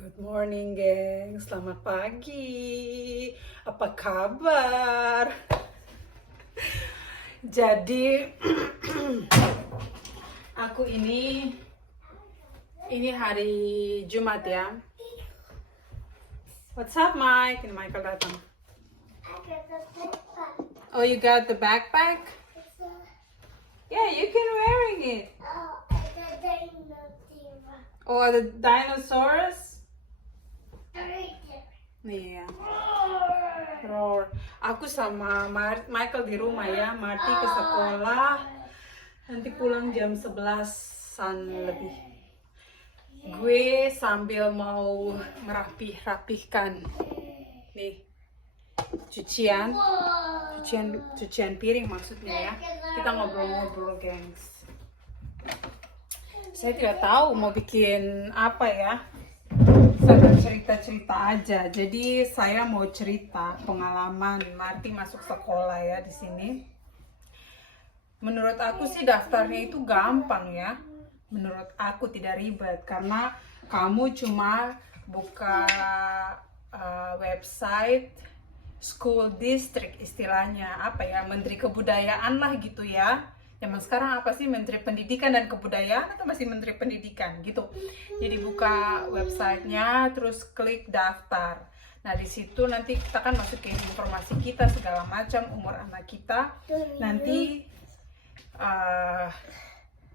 Good morning, geng. Selamat pagi. Apa kabar? Jadi, aku ini hari Jumat ya. What's up, Mike? Ini Michael datang. Oh, you got the backpack? Yeah, you can wearing it. Oh, the dinosaurs? Iya. Roar. Aku sama Michael di rumah ya. Marty ke sekolah. Nanti pulang jam 11-an lebih. Gue sambil mau merapih-rapihkan nih cucian piring maksudnya ya. Kita ngobrol-ngobrol, gengs. Saya tidak tahu mau bikin apa ya. Saya cerita-cerita aja. Jadi saya mau cerita pengalaman Marty masuk sekolah ya di sini. Menurut aku sih daftarnya itu gampang ya. Menurut aku tidak ribet karena kamu cuma buka website school district, istilahnya apa ya, Menteri Kebudayaan lah gitu ya. Zaman sekarang apa sih, Menteri Pendidikan dan Kebudayaan atau masih Menteri Pendidikan gitu. Jadi buka websitenya, terus klik daftar. Nah di situ nanti kita kan masukin informasi kita segala macam, umur anak kita. Nanti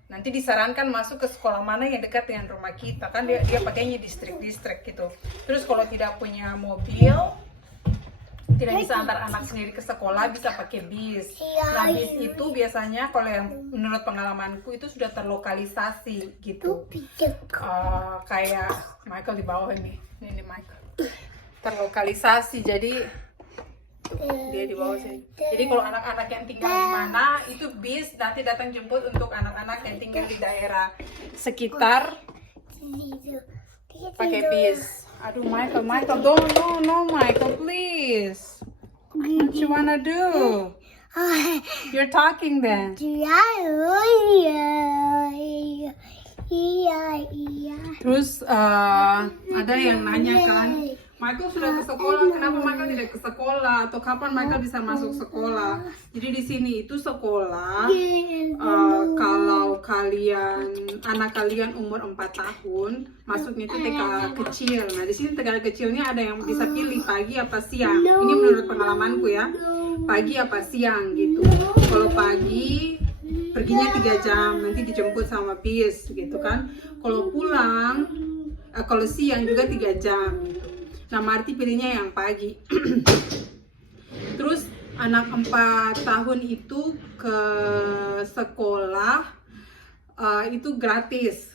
disarankan masuk ke sekolah mana yang dekat dengan rumah kita, kan dia pakainya distrik-distrik gitu. Terus kalau tidak punya mobil, tidak bisa antar anak sendiri ke sekolah, bisa pakai bis. Nah bis itu biasanya kalau yang menurut pengalamanku itu sudah terlokalisasi gitu. Kayak Michael di bawah ini Michael. Terlokalisasi, jadi dia di bawah sini. Jadi kalau anak-anak yang tinggal di mana itu bis nanti datang jemput untuk anak-anak yang tinggal di daerah sekitar pakai bis. Aduh Michael, no Michael, please. What you wanna do? You're talking then. Terus ada yang nanya kan, Michael sudah ke sekolah, kenapa Michael tidak ke sekolah? Atau kapan Michael bisa masuk sekolah? Jadi di sini itu sekolah, kalau anak kalian umur 4 tahun, masuknya itu TK kecil. Nah di sini TK kecilnya ada yang bisa pilih pagi apa siang. Ini menurut pengalamanku ya, pagi apa siang gitu. Kalau pagi perginya 3 jam, nanti dijemput sama bis gitu kan. Kalau pulang, kalau siang juga 3 jam gitu. Nah Marty pilihnya yang pagi. Terus anak 4 tahun itu ke sekolah itu gratis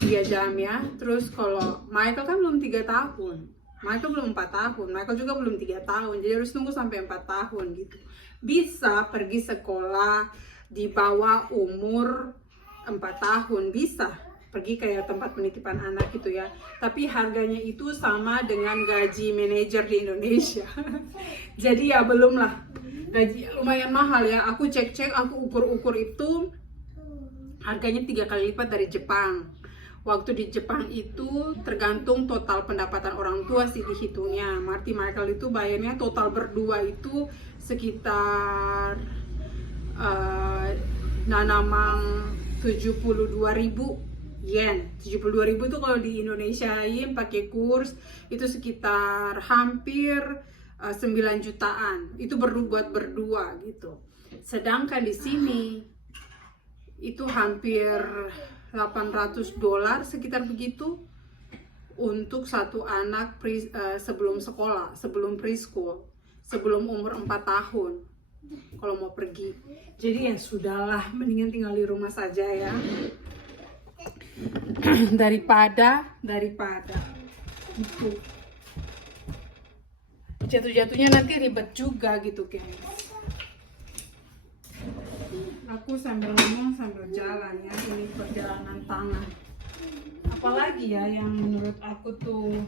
3 jam ya. Terus kalau Michael kan belum 3 tahun, Michael belum 4 tahun, Michael juga belum 3 tahun, jadi harus tunggu sampai 4 tahun gitu. Bisa pergi sekolah di bawah umur 4 tahun, bisa pergi kayak tempat penitipan anak gitu ya. Tapi harganya itu sama dengan gaji manajer di Indonesia. Jadi ya belum lah, gaji lumayan mahal ya. Aku cek-cek, aku ukur-ukur itu harganya 3 kali lipat dari Jepang. Waktu di Jepang itu tergantung total pendapatan orang tua sih dihitungnya. Marty Michael itu bayarnya total berdua itu sekitar nanamang 72.000 yen. 72.000 itu kalau di Indonesiain pakai kurs itu sekitar hampir 9 jutaan. Itu buat berdua gitu. Sedangkan di sini itu hampir $800 sekitar begitu untuk satu anak sebelum sekolah, sebelum preschool, sebelum umur 4 tahun kalau mau pergi. Jadi ya sudahlah, mendingan tinggal di rumah saja ya. daripada itu jatuh-jatuhnya nanti ribet juga gitu guys. Aku sambil ngomong sambil jalan ya, ini perjalanan tangan. Apalagi ya yang menurut aku tuh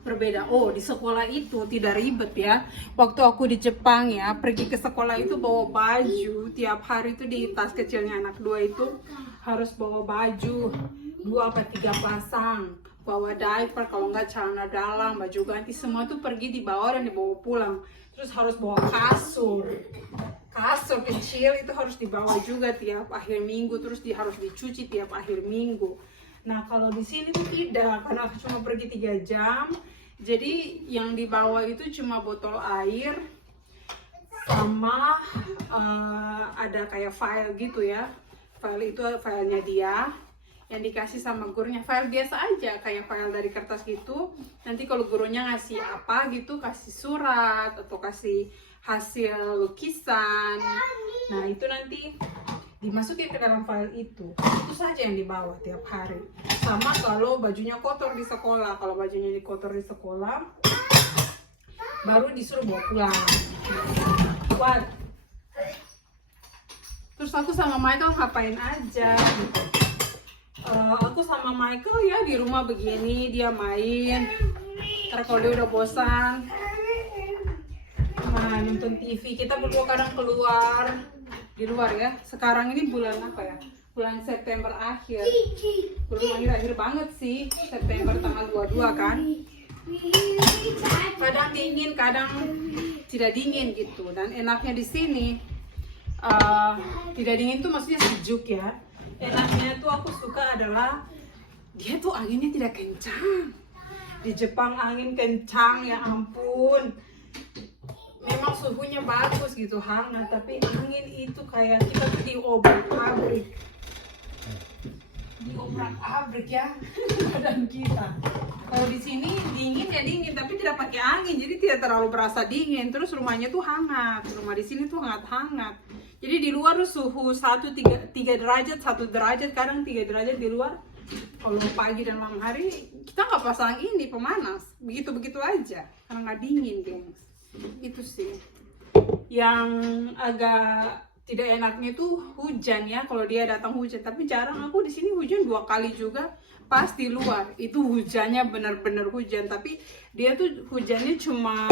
berbeda. Oh, di sekolah itu tidak ribet ya. Waktu aku di Jepang ya, pergi ke sekolah itu bawa baju. Tiap hari itu di tas kecilnya anak 2 itu harus bawa baju. 2 apa 3 pasang, bawa diaper, kalau nggak celana dalam, baju ganti, semua tuh pergi dibawa dan dibawa pulang. Terus harus bawa kasur kecil itu harus dibawa juga tiap akhir minggu, terus harus dicuci tiap akhir minggu. Nah kalau di sini tuh tidak, karena cuma pergi 3 jam, jadi yang dibawa itu cuma botol air sama ada kayak file gitu ya. File itu filenya dia yang dikasih sama gurunya, file biasa aja kayak file dari kertas gitu. Nanti kalau gurunya ngasih apa gitu, kasih surat atau kasih hasil lukisan, nah itu nanti dimasukin ke dalam file itu saja yang dibawa tiap hari. Sama kalau bajunya kotor di sekolah, kalau bajunya kotor di sekolah baru disuruh bawa pulang. Buat terus aku sama Michael ngapain aja gitu. Aku sama Michael ya di rumah begini, dia main. Ntar kalau dia udah bosan, nah, nonton TV. Kita berdua kadang keluar di luar ya. Sekarang ini bulan apa ya? Bulan September akhir. Belum akhir-akhir banget sih. September tanggal 22 kan. Kadang dingin, kadang tidak dingin gitu. Dan enaknya di sini tidak dingin tuh maksudnya sejuk ya. Enaknya tuh aku suka adalah dia tuh anginnya tidak kencang. Di Jepang angin kencang ya ampun. Memang suhunya bagus gitu, hangat, tapi angin itu kayak kita tuh di obrak-abrik ya badan kita. Kalau di sini dingin ya dingin, tapi tidak pakai angin, jadi tidak terlalu berasa dingin. Terus rumahnya tuh hangat, rumah di sini tuh hangat-hangat. Jadi di luar tuh suhu 3 derajat, 1 derajat, kadang 3 derajat di luar. Kalau pagi dan malam hari kita nggak pasang ini pemanas, begitu-begitu aja, karena nggak dingin, gengs. Itu sih yang agak tidak enaknya tuh hujan ya, kalau dia datang hujan. Tapi jarang, aku di sini hujan 2 kali juga pas di luar. Itu hujannya benar-benar hujan, tapi dia tuh hujannya cuma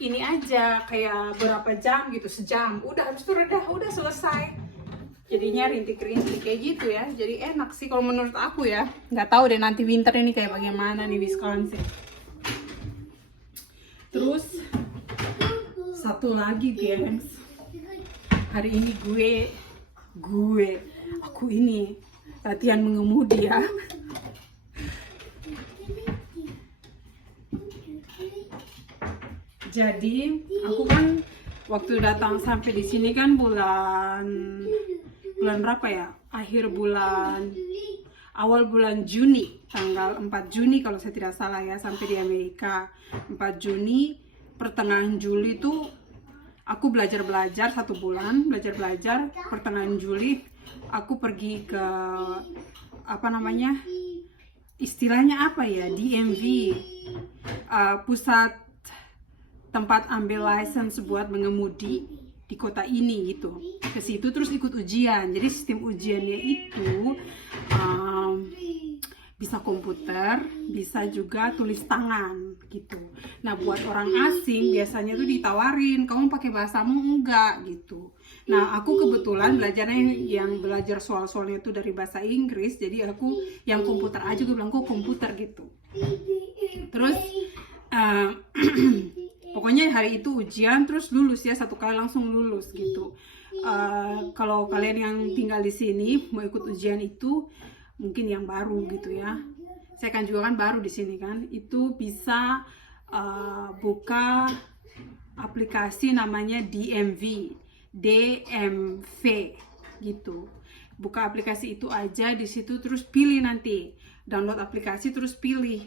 ini aja, kayak berapa jam gitu, sejam, udah habis itu reda, udah selesai. Jadinya rintik-rintik kayak gitu ya, jadi enak sih kalau menurut aku ya. Nggak tahu deh nanti winter ini kayak bagaimana nih Wisconsin. Terus satu lagi gengs, hari ini aku ini latihan mengemudi ya. Jadi aku kan waktu datang sampai di sini kan bulan berapa ya? Awal bulan Juni, tanggal 4 Juni kalau saya tidak salah ya, sampai di Amerika. 4 Juni, pertengahan Juli tuh aku belajar 1 bulan, belajar. Pertengahan Juli aku pergi ke istilahnya apa ya, DMV, pusat tempat ambil license buat mengemudi di kota ini gitu. Ke situ terus ikut ujian. Jadi sistem ujiannya itu bisa komputer, bisa juga tulis tangan gitu. Nah buat orang asing biasanya tuh ditawarin, kamu pakai bahasamu enggak gitu. Nah aku kebetulan belajarnya yang belajar soal-soalnya itu dari bahasa Inggris, jadi aku yang komputer aja, gue bilang kok komputer gitu. Terus pokoknya hari itu ujian, terus lulus ya, 1 kali langsung lulus gitu. Kalau kalian yang tinggal di sini mau ikut ujian itu, mungkin yang baru gitu ya, saya kan juga kan baru di sini kan, itu bisa buka aplikasi namanya DMV gitu. Buka aplikasi itu aja di situ, terus pilih nanti download aplikasi, terus pilih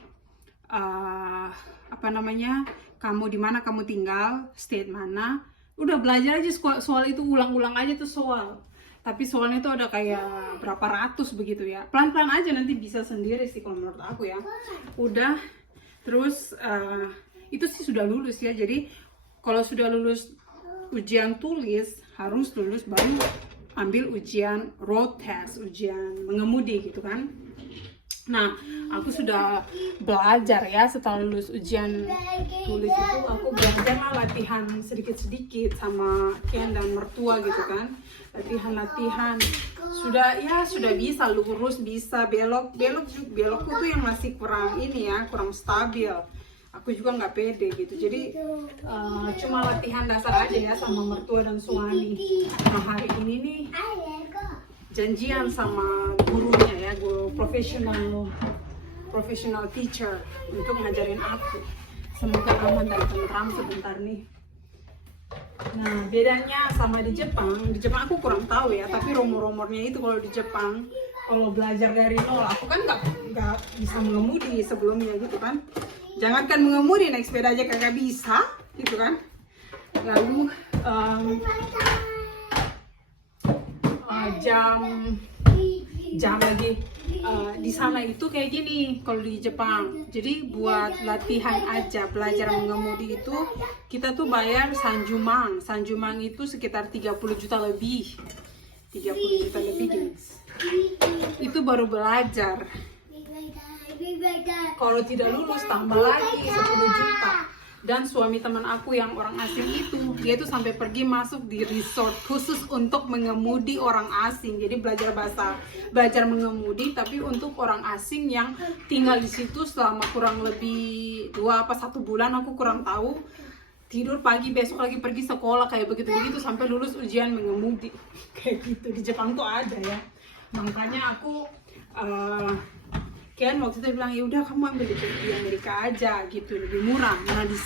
kamu di mana kamu tinggal, state mana. Udah belajar aja soal itu, ulang-ulang aja tuh soal. Tapi soalnya tuh ada kayak berapa ratus begitu ya. Pelan-pelan aja nanti bisa sendiri sih kalau menurut aku ya. Udah, terus itu sih sudah lulus ya. Jadi kalau sudah lulus ujian tulis, harus lulus baru ambil ujian road test, ujian mengemudi gitu kan. Nah, aku sudah belajar ya setelah lulus ujian tulis itu, aku belajar lah latihan sedikit-sedikit sama Ken dan mertua gitu kan. Latihan-latihan. Sudah bisa lurus, bisa belokku tuh yang masih kurang ini ya, kurang stabil. Aku juga nggak pede gitu. Jadi cuma latihan dasar aja ya sama mertua dan suami. Nah, hari ini nih janjian sama gurunya ya, guru professional teacher untuk ngajarin aku. Semoga aman dan tentram sebentar nih. Nah, bedanya sama di Jepang aku kurang tahu ya, tapi rumor-rumornya itu kalau di Jepang, kalau belajar dari nol, aku kan nggak bisa mengemudi sebelumnya gitu kan. Jangankan mengemudi, naik sepeda aja kagak bisa gitu kan. Lalu jam lagi di sana itu kayak gini kalau di Jepang. Jadi buat latihan aja belajar mengemudi itu kita tuh bayar sanjumang itu sekitar 30 juta lebih guys. Itu baru belajar. Kalau tidak lulus tambah lagi 10 juta. Dan suami teman aku yang orang asing itu, dia tuh sampai pergi masuk di resort khusus untuk mengemudi orang asing. Jadi belajar mengemudi, tapi untuk orang asing yang tinggal di situ selama kurang lebih 1 bulan, aku kurang tahu. Tidur pagi, besok lagi pergi sekolah kayak begitu sampai lulus ujian mengemudi. Kayak gitu di Jepang tuh ada ya. Makanya aku Ken waktu itu bilang, ya udah kamu ambil di Amerika aja gitu, lebih murah. Nah di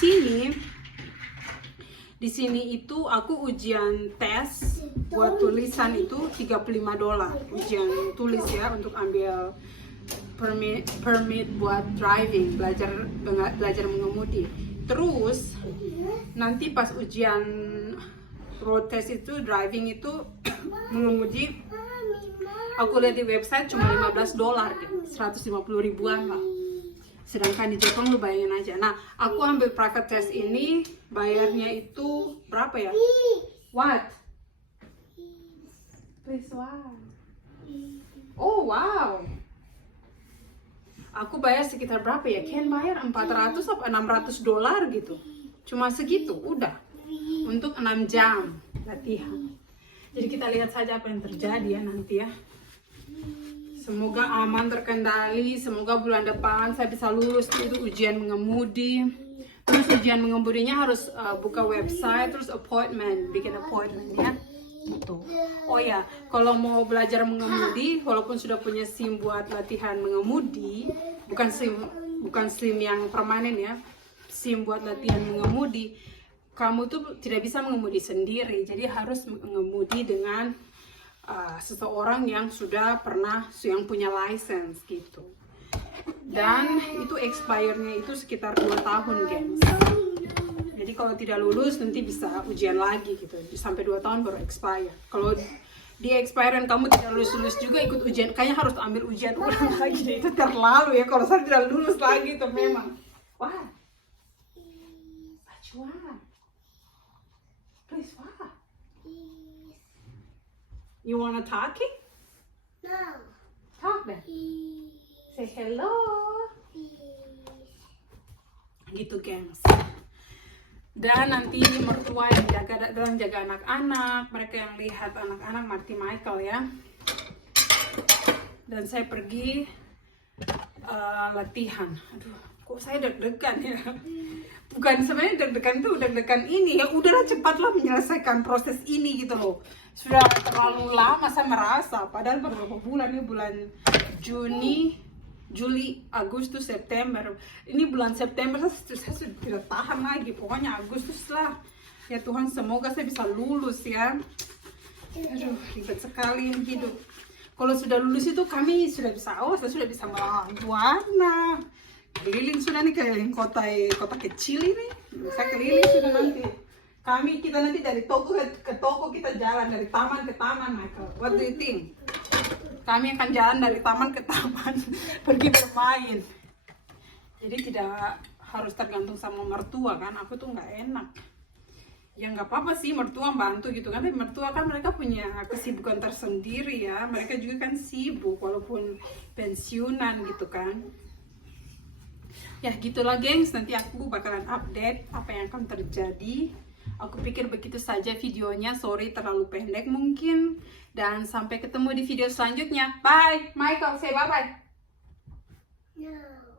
sini itu aku ujian tes buat tulisan itu $35 ujian tulis ya, untuk ambil permit buat driving, belajar mengemudi. Terus nanti pas ujian road test itu, driving itu mengemudi, aku lihat di website cuma $15 kan, 150 ribuan lah. Sedangkan di Jepang lu bayangin aja. Nah, aku ambil private test ini bayarnya itu berapa ya? What? Please, wow. Oh wow. Aku bayar sekitar berapa ya? Ken bayar $400 atau $600 gitu. Cuma segitu, udah. Untuk 6 jam latihan. Jadi kita lihat saja apa yang terjadi ya nanti ya. Semoga aman, terkendali. Semoga bulan depan saya bisa lulus itu ujian mengemudi. Terus ujian mengemudinya harus buka website, terus bikin appointment ya. Gitu. Oh ya, kalau mau belajar mengemudi, walaupun sudah punya SIM buat latihan mengemudi, bukan SIM yang permanen ya, SIM buat latihan mengemudi, kamu tuh tidak bisa mengemudi sendiri. Jadi harus mengemudi dengan seseorang yang sudah yang punya license gitu. Dan itu expire-nya itu sekitar 2 tahun guys. Jadi kalau tidak lulus nanti bisa ujian lagi gitu, sampai 2 tahun baru expire. Kalau di expire dan kamu tidak lulus juga ikut ujian, kayaknya harus ambil ujian ulang lagi deh. Itu terlalu ya kalau saya tidak lulus lagi itu memang. Wah, please, wah. You wanna talking? No. Talk then. Say hello. Gitu gengs. Dan nanti mertua yang jaga anak-anak, mereka yang lihat anak-anak Marty Michael ya. Dan saya pergi latihan. Aduh, kok saya deg-degan ya. Bukan sebenarnya deg-degan ini ya, udahlah cepatlah menyelesaikan proses ini gitu loh. Sudah terlalu lama saya merasa, padahal beberapa bulan, ini bulan Juli, Agustus, September. Ini bulan September saya sudah tidak tahan lagi, pokoknya Agustus lah. Ya Tuhan, semoga saya bisa lulus ya. Aduh, ribet sekali hidup. Kalau sudah lulus itu kami sudah bisa, saya sudah bisa melawan warna. Keliling sudah nih kayak kota kecil ini. Saya keliling sudah nanti. Kita nanti dari toko ke toko, kita jalan dari taman ke taman, Michael. What do you think? Kami akan jalan dari taman ke taman, pergi bermain. Jadi tidak harus tergantung sama mertua kan, aku tuh nggak enak. ya nggak apa-apa sih mertua bantu gitu kan, tapi mertua kan mereka punya kesibukan tersendiri ya, mereka juga kan sibuk walaupun pensiunan gitu kan. Ya gitulah gengs, nanti aku bakalan update apa yang akan terjadi. Aku pikir begitu saja videonya, sorry terlalu pendek mungkin. Dan sampai ketemu di video selanjutnya. Bye, Michael, say bye-bye. No.